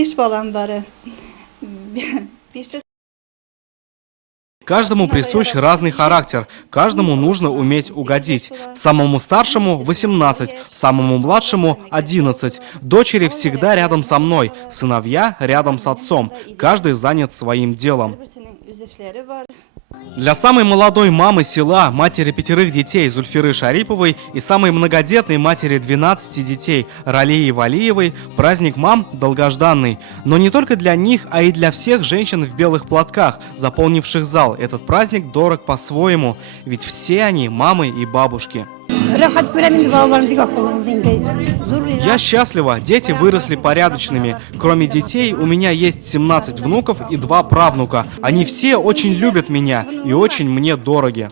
5 балам бар. Каждому присущ разный характер, каждому нужно уметь угодить. Самому старшему 18, самому младшему 11. Дочери всегда рядом со мной, сыновья рядом с отцом. Каждый занят своим делом. Для самой молодой мамы села, матери 5 детей Зульфиры Шариповой и самой многодетной матери 12 детей Ралии Валиевой праздник мам долгожданный. Но не только для них, а и для всех женщин в белых платках, заполнивших зал. Этот праздник дорог по-своему, ведь все они мамы и бабушки. Я счастлива, дети выросли порядочными. Кроме детей, у меня есть 17 внуков и 2 правнука. Они все очень любят меня и очень мне дороги.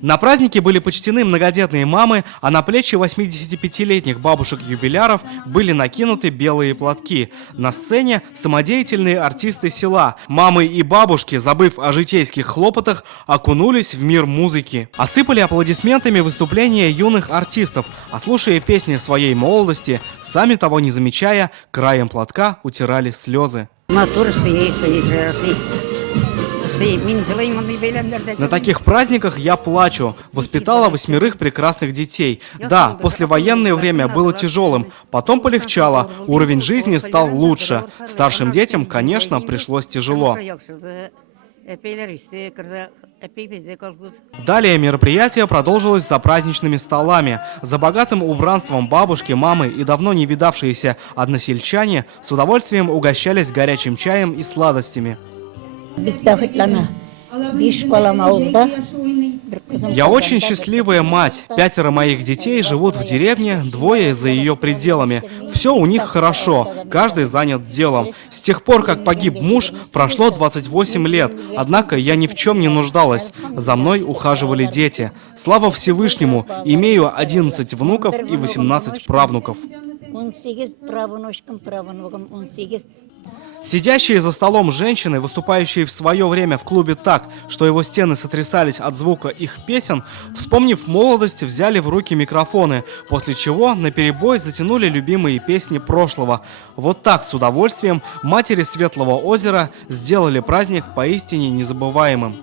На празднике были почтены многодетные мамы, а на плечи 85-летних бабушек-юбиляров были накинуты белые платки. На сцене самодеятельные артисты села. Мамы и бабушки, забыв о житейских хлопотах, окунулись в мир музыки. Осыпали аплодисментами выступления юных артистов, а слушая песни своей молодости, сами того не замечая, краем платка утирали слезы. На таких праздниках я плачу. Воспитала 8 прекрасных детей. Да, послевоенное время было тяжелым, потом полегчало, уровень жизни стал лучше. Старшим детям, конечно, пришлось тяжело. Далее мероприятие продолжилось за праздничными столами. За богатым убранством бабушки, мамы и давно не видавшиеся односельчане с удовольствием угощались горячим чаем и сладостями. Я очень счастливая мать. 5 моих детей живут в деревне, 2 за ее пределами. Все у них хорошо, каждый занят делом. С тех пор, как погиб муж, прошло 28 лет. Однако я ни в чем не нуждалась. За мной ухаживали дети. Слава Всевышнему, имею 11 внуков и 18 правнуков. Сидящие за столом женщины, выступающие в свое время в клубе так, что его стены сотрясались от звука их песен, вспомнив молодость, взяли в руки микрофоны, после чего наперебой затянули любимые песни прошлого. Вот так с удовольствием матери Светлого озера сделали праздник поистине незабываемым.